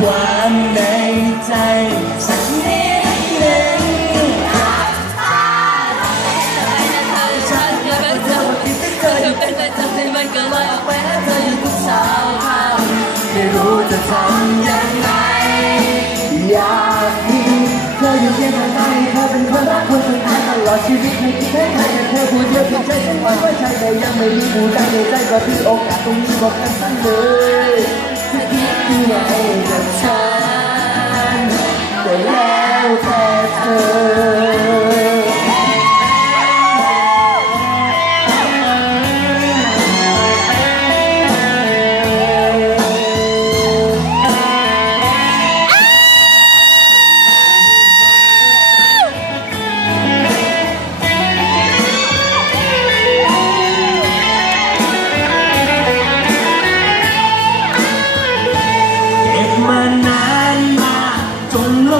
ความในใจสักนิดหนึ่งฉันจะเป็นเธอที่เธออยู่เป็นประจำในมันก็ลอยออกไว้เธออยู่ทุกเช้าค่ำไม่รู้จะทำยังไง อยากมีเธออยู่เคียงข้างใจเธอเป็นคนรักคนสุดท้ายตลอดชีวิตไม่คิดให้ใครจะแค่ผู้เดียวที่ใจฉันอ่อว้ใจแต่ยังไม่มีผู้ใดในใจก็ที่โอกาสตรงนี้บอกกันเสมอ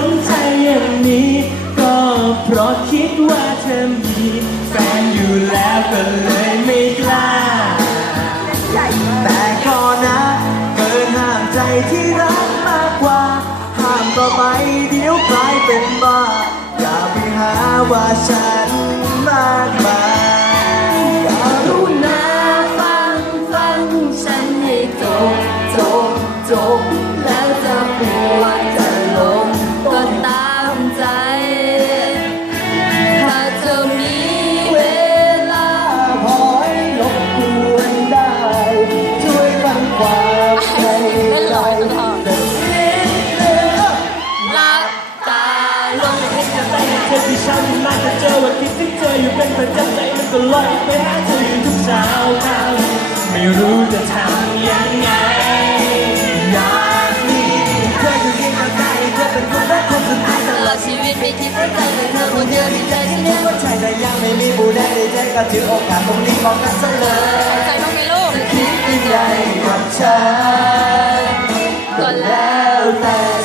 นใจอย่างนี้ ก็เพราะคิดว่าเธอมีแฟนอยู่แล้วก็เลยไม่กล้า แต่ก็นะ เกินห้ามใจที่รักมากกว่า ห้ามต่อไปเดี๋ยวกลายเป็นบ้า อย่าไปหาว่าฉันมากมายอยารุรู้ณาฟังฟังฉันให้จบจบจบ ธอที่ฉันน่าจะเจอว่าคิดถึงเธออยู่เป็นประจำใจมันก็ลอยไปหาเธออยู่ทุกเช้าค่ำไม่รู้จะทำยังไงอยากมีเธออยู่เคียงข้างกายเธอเป็นคนรักคนสุดท้ายตลอดชีวิตไม่คิดว่าใครเป็นเธอคนเดียวที่ใจฉันเรียกว่าใช่แต่ยังไม่มีผู้ใดในใจก็ถือโอกาสตรงนี้บอกกันซะเลยใจน้องไม่ลูกคิดยังไงกับฉันก็แล้วแต่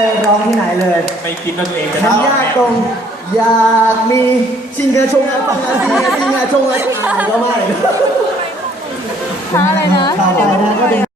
เคยร้องที่ไหนเลยไม่คิดว่าตัวเองจะมันทำยากตรงอยากมีชิงกระชงอาฟังอาซีชิงกระชงอาอายก็ไม่อะไรนะ ต่อไปนะก็เป็น